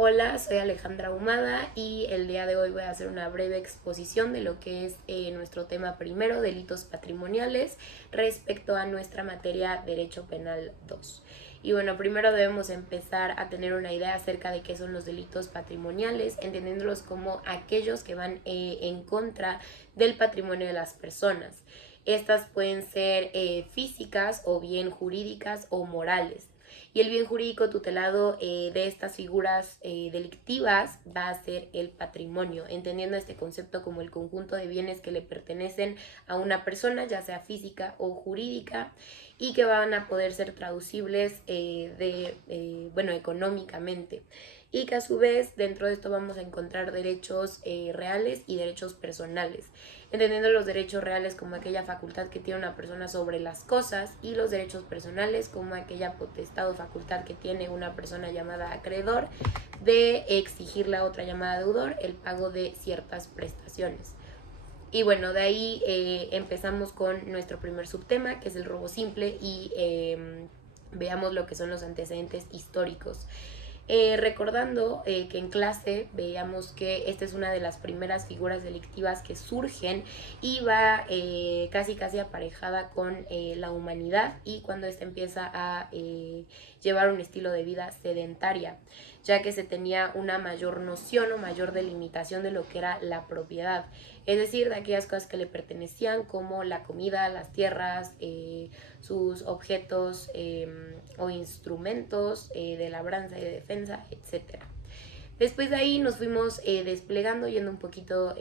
Hola, soy Alejandra Humada y el día de hoy voy a hacer una breve exposición de lo que es nuestro tema primero, delitos patrimoniales, respecto a nuestra materia Derecho Penal 2. Y bueno, primero debemos empezar a tener una idea acerca de qué son los delitos patrimoniales, entendiéndolos como aquellos que van en contra del patrimonio de las personas. Estas pueden ser físicas o bien jurídicas o morales. Y el bien jurídico tutelado de estas figuras delictivas va a ser el patrimonio, entendiendo este concepto como el conjunto de bienes que le pertenecen a una persona, ya sea física o jurídica, y que van a poder ser traducibles económicamente. Y que a su vez dentro de esto vamos a encontrar derechos reales y derechos personales, entendiendo los derechos reales como aquella facultad que tiene una persona sobre las cosas y los derechos personales como aquella potestad o facultad que tiene una persona llamada acreedor de exigirle a otra llamada deudor el pago de ciertas prestaciones. Y bueno, de ahí empezamos con nuestro primer subtema, que es el robo simple, y veamos lo que son los antecedentes históricos. Recordando que en clase veíamos que esta es una de las primeras figuras delictivas que surgen y va casi aparejada con la humanidad, y cuando ésta empieza a llevar un estilo de vida sedentaria, ya que se tenía una mayor noción o mayor delimitación de lo que era la propiedad, es decir, de aquellas cosas que le pertenecían como la comida, las tierras, sus objetos o instrumentos de labranza y de defensa, etc. Después de ahí nos fuimos desplegando, yendo un poquito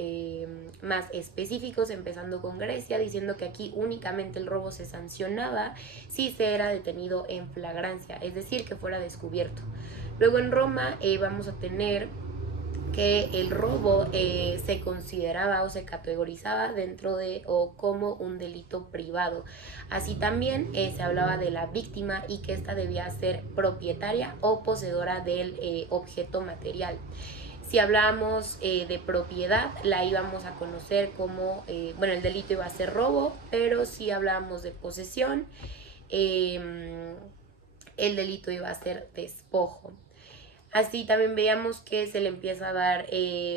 más específicos, empezando con Grecia, diciendo que aquí únicamente el robo se sancionaba si se era detenido en flagrancia, es decir, que fuera descubierto. Luego en Roma vamos a tener que el robo se consideraba o se categorizaba dentro de o como un delito privado. Así también se hablaba de la víctima y que ésta debía ser propietaria o poseedora del objeto material. Si hablábamos de propiedad, la íbamos a conocer como, el delito iba a ser robo, pero si hablábamos de posesión, el delito iba a ser despojo. Así también veíamos que se le empieza a dar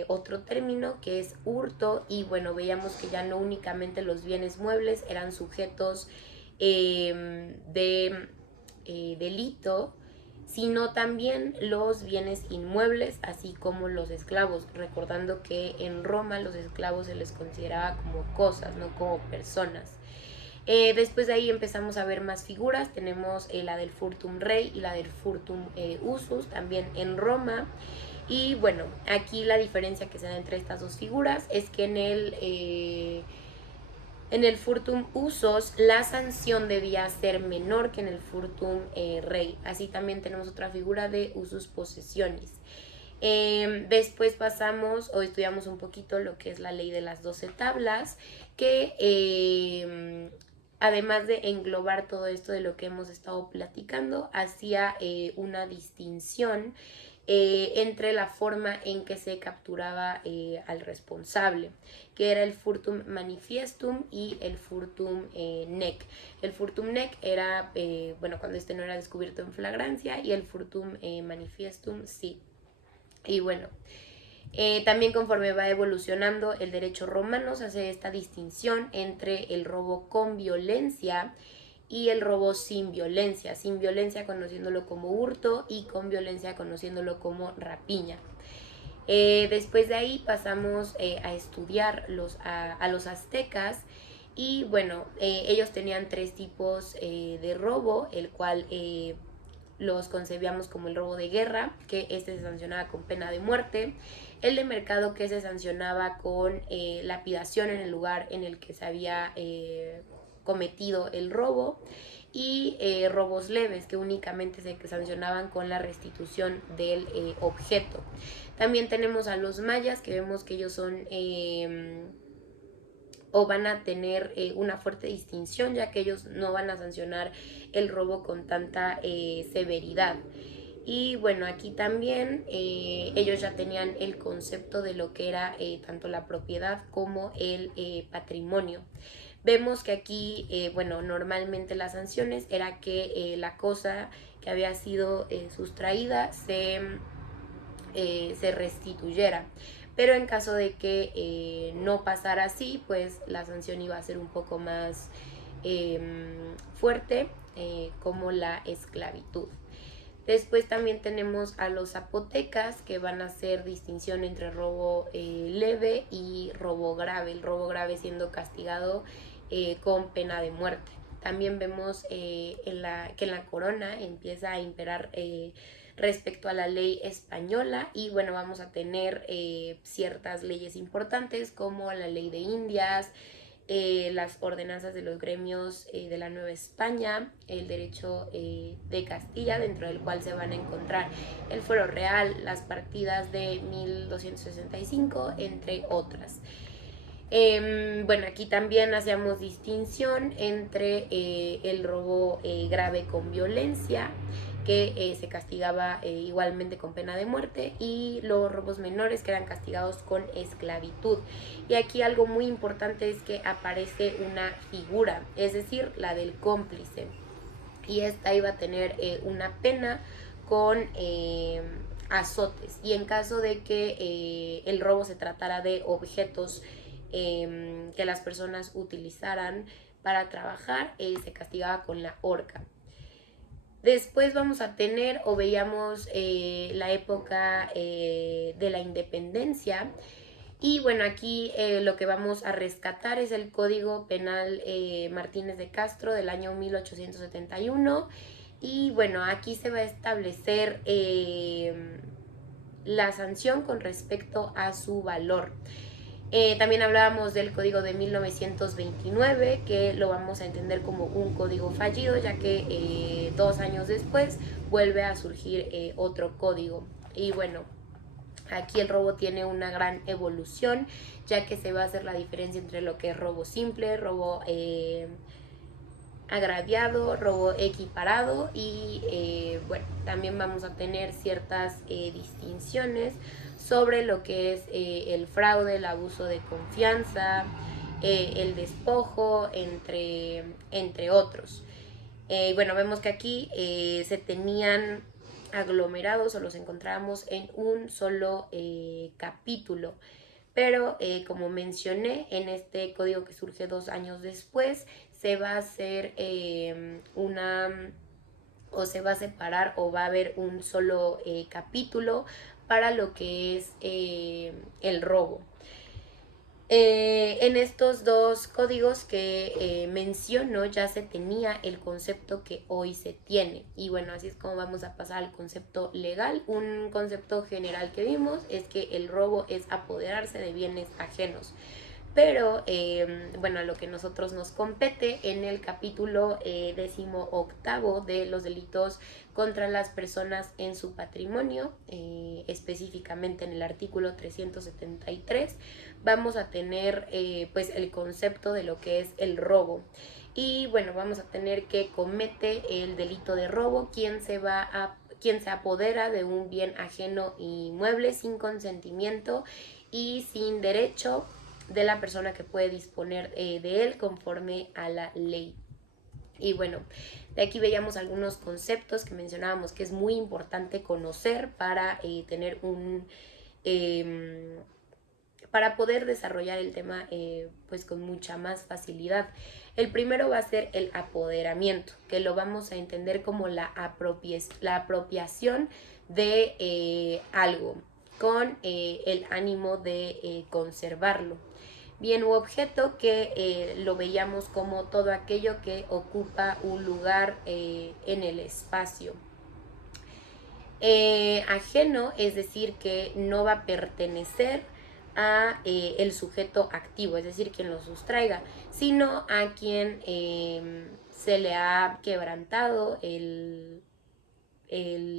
otro término que es hurto, y bueno, veíamos que ya no únicamente los bienes muebles eran sujetos de delito, sino también los bienes inmuebles, así como los esclavos, recordando que en Roma los esclavos se les consideraba como cosas, no como personas. Después de ahí empezamos a ver más figuras, tenemos la del furtum rei y la del furtum usus, también en Roma. Y bueno, aquí la diferencia que se da entre estas dos figuras es que en el furtum usos la sanción debía ser menor que en el furtum rei. Así también tenemos otra figura de usus posesiones. Después pasamos o estudiamos un poquito lo que es la ley de las 12 tablas, que además de englobar todo esto de lo que hemos estado platicando, hacía una distinción entre la forma en que se capturaba al responsable, que era el furtum manifestum y el furtum nec. El furtum nec era, cuando este no era descubierto en flagrancia, y el furtum manifestum sí. Y bueno, también conforme va evolucionando el derecho romano se hace esta distinción entre el robo con violencia y el robo sin violencia conociéndolo como hurto y con violencia conociéndolo como rapiña. Después de ahí pasamos a estudiar a los aztecas, y bueno, ellos tenían tres tipos de robo, el cual los concebíamos como el robo de guerra, que este se sancionaba con pena de muerte, el de mercado, que se sancionaba con lapidación en el lugar en el que se había cometido el robo, y robos leves, que únicamente se sancionaban con la restitución del objeto. También tenemos a los mayas, que vemos que ellos son o van a tener una fuerte distinción, ya que ellos no van a sancionar el robo con tanta severidad. Y bueno, aquí también ellos ya tenían el concepto de lo que era tanto la propiedad como el patrimonio. Vemos que aquí, normalmente las sanciones era que la cosa que había sido sustraída se se restituyera. Pero en caso de que no pasara así, pues la sanción iba a ser un poco más fuerte, como la esclavitud. Después también tenemos a los zapotecas, que van a hacer distinción entre robo leve y robo grave. El robo grave siendo castigado con pena de muerte. También vemos que en la corona empieza a imperar respecto a la ley española, y bueno, vamos a tener ciertas leyes importantes como la ley de Indias, las ordenanzas de los gremios de la Nueva España, el derecho de Castilla, dentro del cual se van a encontrar el fuero real, las partidas de 1265, entre otras. Bueno, aquí también hacíamos distinción entre el robo grave con violencia, que se castigaba igualmente con pena de muerte, y los robos menores, que eran castigados con esclavitud. Y aquí algo muy importante es que aparece una figura, es decir, la del cómplice, y esta iba a tener una pena con azotes. Y en caso de que el robo se tratara de objetos que las personas utilizaran para trabajar, se castigaba con la horca. Después vamos a tener, o veíamos, la época de la independencia. Y bueno, aquí lo que vamos a rescatar es el Código Penal Martínez de Castro del año 1871. Y bueno, aquí se va a establecer la sanción con respecto a su valor. También hablábamos del código de 1929, que lo vamos a entender como un código fallido, ya que 2 años después vuelve a surgir otro código. Y bueno, aquí el robo tiene una gran evolución, ya que se va a hacer la diferencia entre lo que es robo simple, robo agraviado, robo equiparado, y bueno, también vamos a tener ciertas distinciones sobre lo que es el fraude, el abuso de confianza, el despojo, entre otros. Bueno, vemos que aquí se tenían aglomerados, o los encontrábamos en un solo capítulo. Pero como mencioné, en este código que surge 2 años después, se va a hacer o se va a separar, o va a haber un solo capítulo para lo que es el robo. En estos 2 códigos que menciono ya se tenía el concepto que hoy se tiene. Y bueno, así es como vamos a pasar al concepto legal. Un concepto general que vimos es que el robo es apoderarse de bienes ajenos. Pero bueno, a lo que nosotros nos compete en el capítulo 18 de los delitos contra las personas en su patrimonio, específicamente en el artículo 373, vamos a tener pues el concepto de lo que es el robo. Y bueno, vamos a tener que comete el delito de robo quien se apodera de un bien ajeno inmueble sin consentimiento y sin derecho de la persona que puede disponer de él conforme a la ley. Y bueno, de aquí veíamos algunos conceptos que mencionábamos que es muy importante conocer para tener para poder desarrollar el tema pues con mucha más facilidad. El primero va a ser el apoderamiento, que lo vamos a entender como la apropiación de algo con el ánimo de conservarlo. Bien, u objeto, que lo veíamos como todo aquello que ocupa un lugar en el espacio. Ajeno, es decir, que no va a pertenecer a el sujeto activo, es decir, quien lo sustraiga, sino a quien se le ha quebrantado el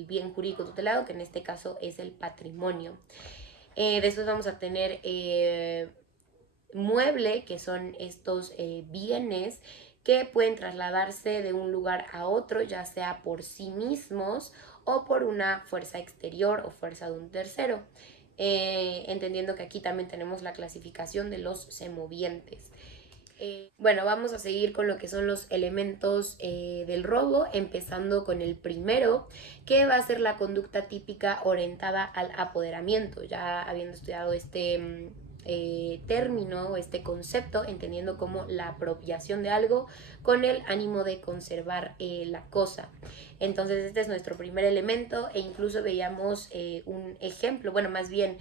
bien jurídico tutelado, que en este caso es el patrimonio. Después vamos a tener mueble, que son estos bienes que pueden trasladarse de un lugar a otro, ya sea por sí mismos o por una fuerza exterior o fuerza de un tercero. Entendiendo que aquí también tenemos la clasificación de los semovientes. Bueno, vamos a seguir con lo que son los elementos del robo, empezando con el primero, que va a ser la conducta típica orientada al apoderamiento. Ya habiendo estudiado este término o este concepto, entendiendo como la apropiación de algo con el ánimo de conservar la cosa. Entonces este es nuestro primer elemento e incluso veíamos un ejemplo, bueno, más bien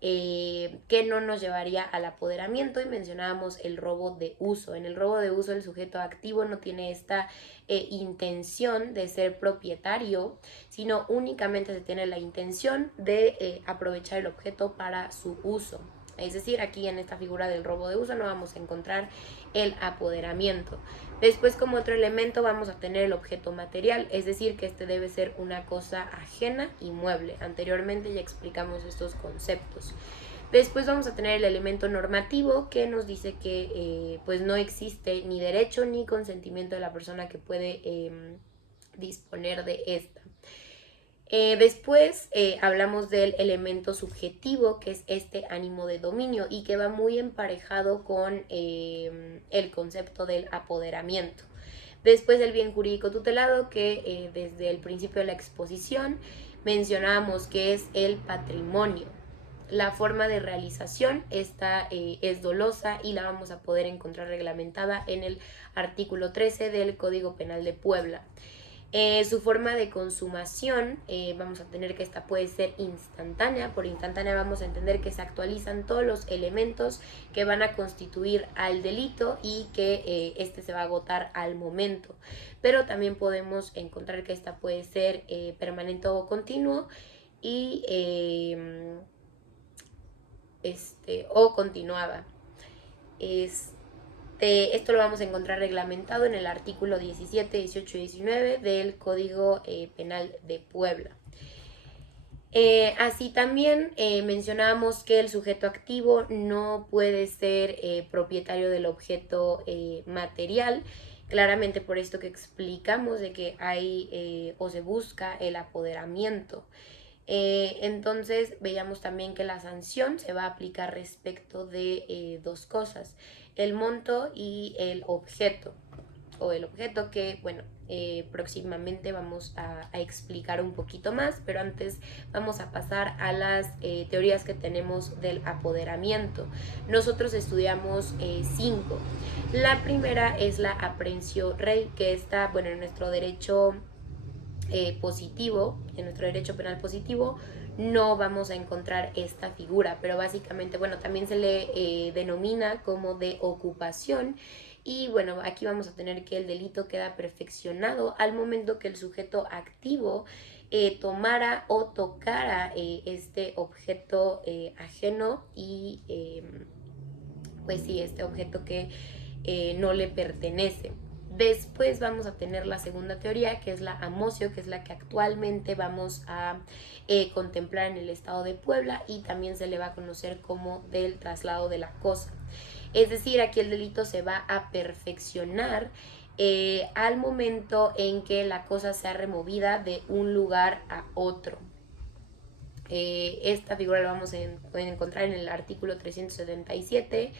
que no nos llevaría al apoderamiento, y mencionábamos el robo de uso. En el robo de uso el sujeto activo no tiene esta intención de ser propietario, sino únicamente se tiene la intención de aprovechar el objeto para su uso. Es decir, aquí en esta figura del robo de uso no vamos a encontrar el apoderamiento. Después, como otro elemento, vamos a tener el objeto material, es decir, que este debe ser una cosa ajena y mueble. Anteriormente ya explicamos estos conceptos. Después vamos a tener el elemento normativo, que nos dice que pues no existe ni derecho ni consentimiento de la persona que puede disponer de esta. Después hablamos del elemento subjetivo, que es este ánimo de dominio y que va muy emparejado con el concepto del apoderamiento. Después del bien jurídico tutelado, que desde el principio de la exposición mencionábamos que es el patrimonio. La forma de realización esta es dolosa y la vamos a poder encontrar reglamentada en el artículo 13 del Código Penal de Puebla. Su forma de consumación, vamos a tener que esta puede ser instantánea. Por instantánea vamos a entender que se actualizan todos los elementos que van a constituir al delito y que este se va a agotar al momento. Pero también podemos encontrar que esta puede ser permanente o continuo y o continuada. Esto lo vamos a encontrar reglamentado en el artículo 17, 18 y 19 del Código Penal de Puebla. Así también mencionábamos que el sujeto activo no puede ser propietario del objeto material, claramente por esto que explicamos de que hay o se busca el apoderamiento. Entonces veíamos también que la sanción se va a aplicar respecto de dos cosas: el monto y el objeto, o el objeto que, bueno, próximamente vamos a explicar un poquito más, pero antes vamos a pasar a las teorías que tenemos del apoderamiento. Nosotros estudiamos 5. La primera es la aprehensión rei, que está, bueno, en nuestro derecho positivo, en nuestro derecho penal positivo, no vamos a encontrar esta figura, pero básicamente, bueno, también se le denomina como de ocupación. Y bueno, aquí vamos a tener que el delito queda perfeccionado al momento que el sujeto activo tomara o tocara este objeto ajeno y pues sí, este objeto que no le pertenece. Después vamos a tener la segunda teoría, que es la amocio, que es la que actualmente vamos a contemplar en el estado de Puebla, y también se le va a conocer como del traslado de la cosa. Es decir, aquí el delito se va a perfeccionar al momento en que la cosa sea removida de un lugar a otro. Esta figura la vamos a encontrar en el artículo 377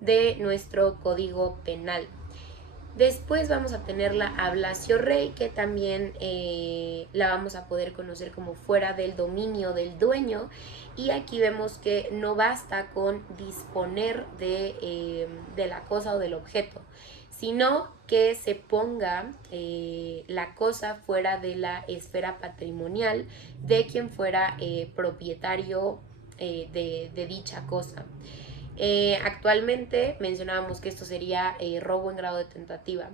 de nuestro Código Penal. Después vamos a tener la ablatio rei, que también la vamos a poder conocer como fuera del dominio del dueño. Y aquí vemos que no basta con disponer de la cosa o del objeto, sino que se ponga la cosa fuera de la esfera patrimonial de quien fuera propietario de dicha cosa. Actualmente mencionábamos que esto sería robo en grado de tentativa.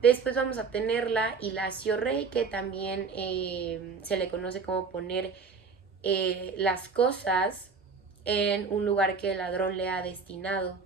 Después vamos a tener la hilatio rei, que también se le conoce como poner las cosas en un lugar que el ladrón le ha destinado.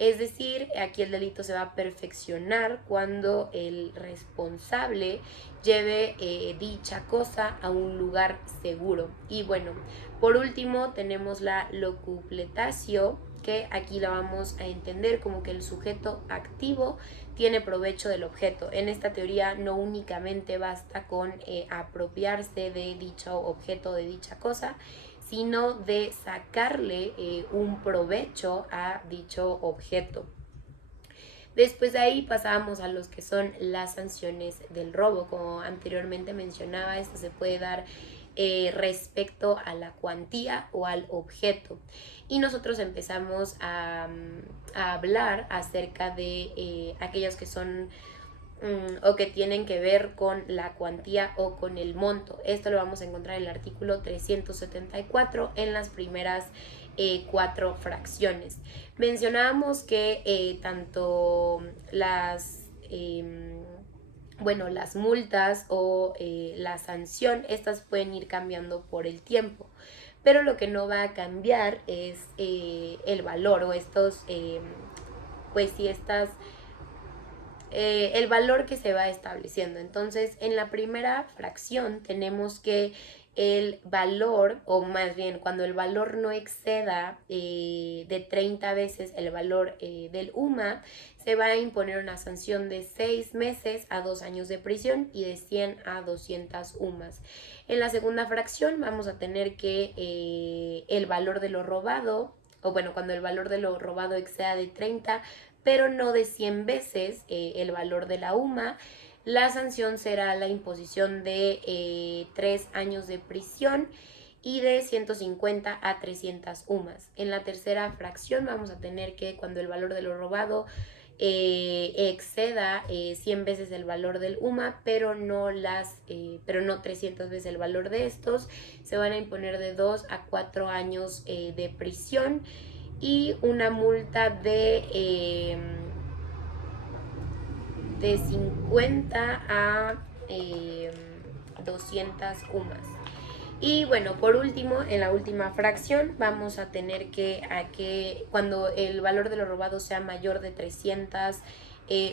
Es decir, aquí el delito se va a perfeccionar cuando el responsable lleve dicha cosa a un lugar seguro. Y bueno, por último tenemos la locupletatio, que aquí la vamos a entender como que el sujeto activo tiene provecho del objeto. En esta teoría no únicamente basta con apropiarse de dicho objeto, de dicha cosa, sino de sacarle un provecho a dicho objeto. Después de ahí pasábamos a los que son las sanciones del robo. Como anteriormente mencionaba, esto se puede dar respecto a la cuantía o al objeto. Y nosotros empezamos a hablar acerca de aquellos que son o que tienen que ver con la cuantía o con el monto. Esto lo vamos a encontrar en el artículo 374 en las primeras 4 fracciones. Mencionábamos que tanto las multas o la sanción, estas pueden ir cambiando por el tiempo, pero lo que no va a cambiar es el valor o el valor que se va estableciendo. Entonces, en la primera fracción tenemos que el valor, o más bien cuando el valor no exceda de 30 veces el valor del UMA, se va a imponer una sanción de 6 meses a 2 años de prisión y de 100 a 200 UMAs. En la segunda fracción vamos a tener que el valor de lo robado, o bueno, cuando el valor de lo robado exceda de 30, pero no de 100 veces el valor de la UMA, la sanción será la imposición de 3 años de prisión y de 150 a 300 UMAs. En la tercera fracción vamos a tener que cuando el valor de lo robado exceda 100 veces el valor del UMA, pero no 300 veces el valor de estos, se van a imponer de 2 a 4 años de prisión y una multa de 50 a 200 UMAs. Y bueno, por último, en la última fracción vamos a tener que cuando el valor de lo robado sea mayor de 300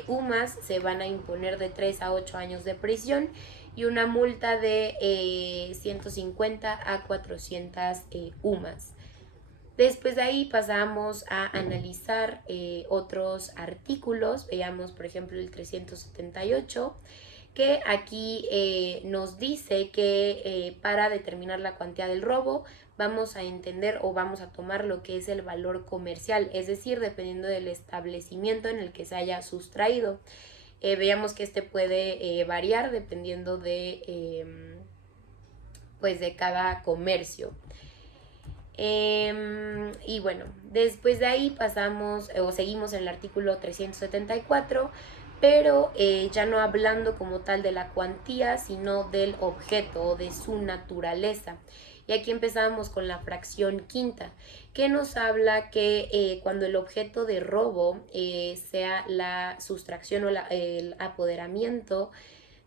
UMAs, se van a imponer de 3 a 8 años de prisión y una multa de 150 a 400 UMAs. Después de ahí pasamos a analizar otros artículos. Veamos, por ejemplo, el 378, que aquí nos dice que para determinar la cuantía del robo vamos a entender o vamos a tomar lo que es el valor comercial, es decir, dependiendo del establecimiento en el que se haya sustraído. Veamos que este puede variar dependiendo de cada comercio. Y bueno, después de ahí pasamos o seguimos en el artículo 374, pero ya no hablando como tal de la cuantía, sino del objeto o de su naturaleza. Y aquí empezamos con la fracción quinta, que nos habla que cuando el objeto de robo sea la sustracción o el apoderamiento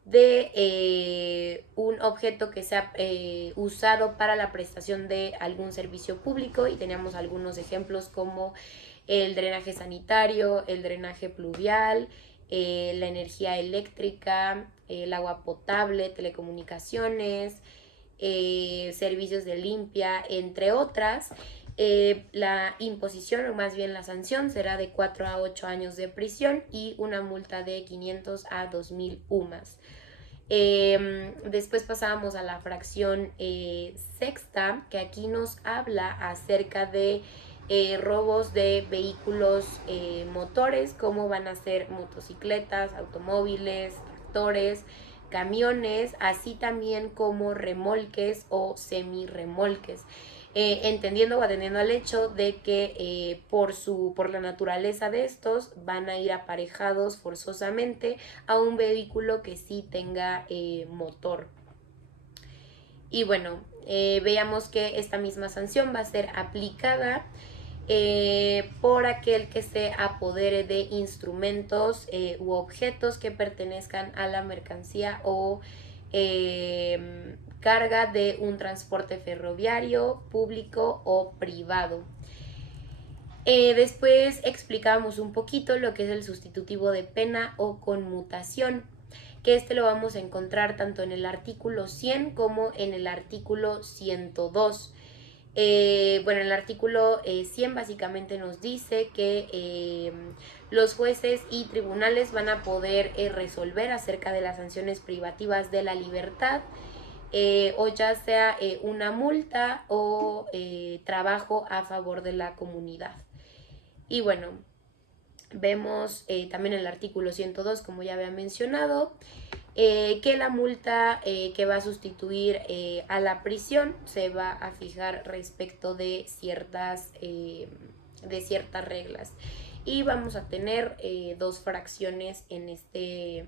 de un objeto que sea usado para la prestación de algún servicio público, y teníamos algunos ejemplos como el drenaje sanitario, el drenaje pluvial, la energía eléctrica, el agua potable, telecomunicaciones, servicios de limpia, entre otras. La imposición, o más bien la sanción, será de 4 a 8 años de prisión y una multa de 500 a 2000 UMAs. Después pasábamos a la fracción sexta, que aquí nos habla acerca de robos de vehículos motores, como van a ser motocicletas, automóviles, tractores, camiones, así también como remolques o semirremolques. Entendiendo o atendiendo al hecho de que por la naturaleza de estos van a ir aparejados forzosamente a un vehículo que sí tenga motor. Y bueno, veamos que esta misma sanción va a ser aplicada por aquel que se apodere de instrumentos u objetos que pertenezcan a la mercancía o carga de un transporte ferroviario, público o privado. Después explicamos un poquito lo que es el sustitutivo de pena o conmutación, que este lo vamos a encontrar tanto en el artículo 100 como en el artículo 102. En el artículo 100 básicamente nos dice que los jueces y tribunales van a poder resolver acerca de las sanciones privativas de la libertad, o ya sea una multa o trabajo a favor de la comunidad. Y bueno, Vemos también el artículo 102, como ya había mencionado, que la multa que va a sustituir a la prisión se va a fijar respecto de ciertas reglas. Y vamos a tener dos fracciones en este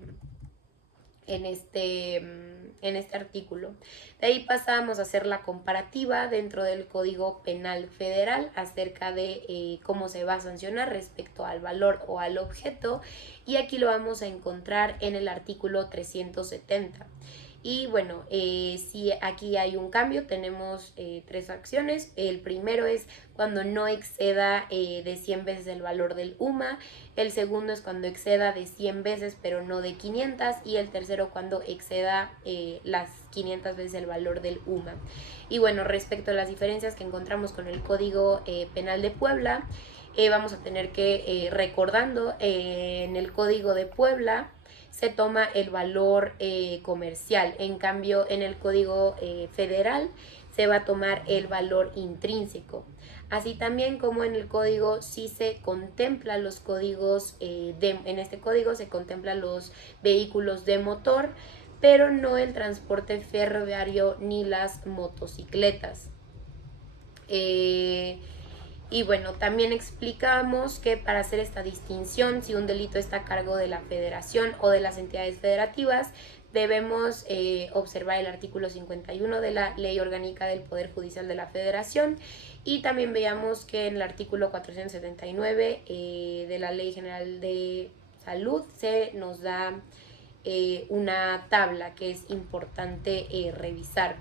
artículo. De ahí pasamos a hacer la comparativa dentro del Código Penal Federal acerca de cómo se va a sancionar respecto al valor o al objeto, y aquí lo vamos a encontrar en el artículo 370. Y bueno, si aquí hay un cambio, tenemos tres acciones. El primero es cuando no exceda de 100 veces el valor del UMA. El segundo es cuando exceda de 100 veces pero no de 500. Y el tercero cuando exceda las 500 veces el valor del UMA. Y bueno, respecto a las diferencias que encontramos con el Código Penal de Puebla, vamos a tener que recordando en el Código de Puebla se toma el valor comercial. En cambio, en el Código Federal se va a tomar el valor intrínseco. Así también como en el código sí se contempla los códigos, en este código se contemplan los vehículos de motor, pero no el transporte ferroviario ni las motocicletas. Y bueno, también explicamos que para hacer esta distinción, si un delito está a cargo de la federación o de las entidades federativas, debemos observar el artículo 51 de la Ley Orgánica del Poder Judicial de la Federación, y también veamos que en el artículo 479 de la Ley General de Salud se nos da una tabla que es importante revisar.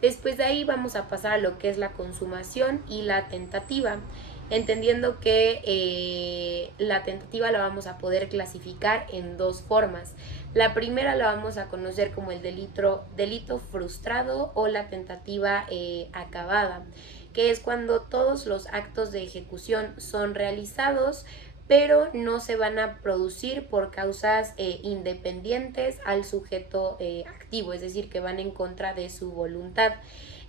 Después de ahí vamos a pasar a lo que es la consumación y la tentativa, entendiendo que la tentativa la vamos a poder clasificar en dos formas. La primera la vamos a conocer como el delito frustrado o la tentativa acabada, que es cuando todos los actos de ejecución son realizados, pero no se van a producir por causas independientes al sujeto activo, es decir, que van en contra de su voluntad.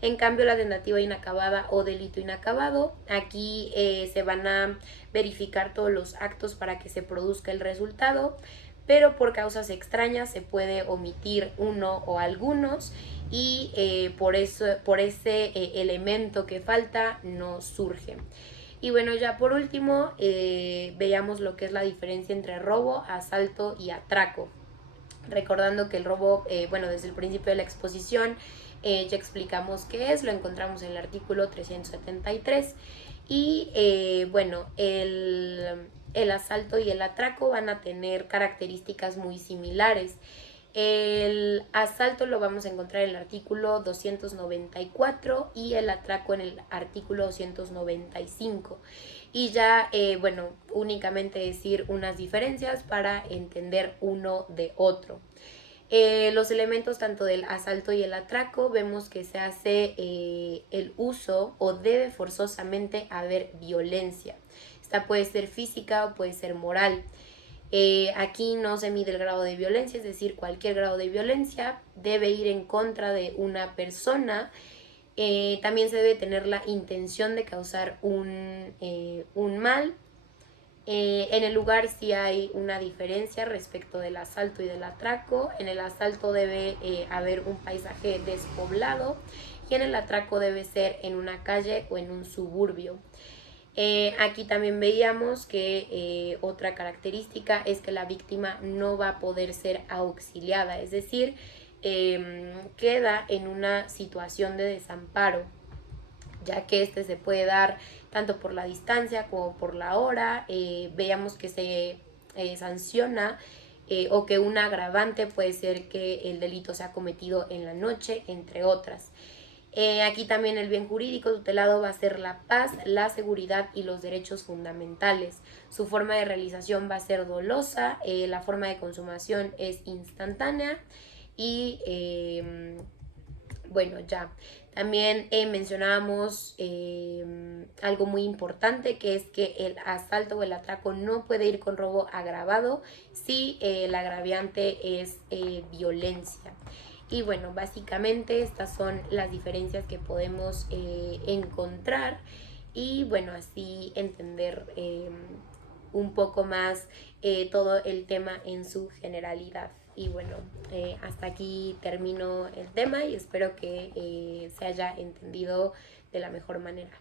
En cambio, la tentativa inacabada o delito inacabado, aquí se van a verificar todos los actos para que se produzca el resultado, pero por causas extrañas se puede omitir uno o algunos, y por ese elemento que falta no surge. Y bueno, ya por último, veamos lo que es la diferencia entre robo, asalto y atraco. Recordando que el robo, desde el principio de la exposición ya explicamos qué es, lo encontramos en el artículo 373. Y el asalto y el atraco van a tener características muy similares. El asalto lo vamos a encontrar en el artículo 294 y el atraco en el artículo 295. Y ya, únicamente decir unas diferencias para entender uno de otro. Los elementos tanto del asalto y el atraco, vemos que se hace el uso o debe forzosamente haber violencia. Esta puede ser física o puede ser moral. Aquí no se mide el grado de violencia, es decir, cualquier grado de violencia debe ir en contra de una persona. También se debe tener la intención de causar un mal. En el lugar sí hay una diferencia respecto del asalto y del atraco. En el asalto debe haber un paisaje despoblado, y en el atraco debe ser en una calle o en un suburbio. Aquí también veíamos que otra característica es que la víctima no va a poder ser auxiliada, es decir, queda en una situación de desamparo, ya que este se puede dar tanto por la distancia como por la hora. Veíamos que se sanciona o que un agravante puede ser que el delito sea cometido en la noche, entre otras. Aquí también el bien jurídico tutelado va a ser la paz, la seguridad y los derechos fundamentales. Su forma de realización va a ser dolosa, la forma de consumación es instantánea y ya. También mencionábamos algo muy importante, que es que el asalto o el atraco no puede ir con robo agravado si el agraviante es violencia. Y bueno, básicamente estas son las diferencias que podemos encontrar, y bueno, así entender un poco más todo el tema en su generalidad. Y bueno, hasta aquí termino el tema y espero que se haya entendido de la mejor manera.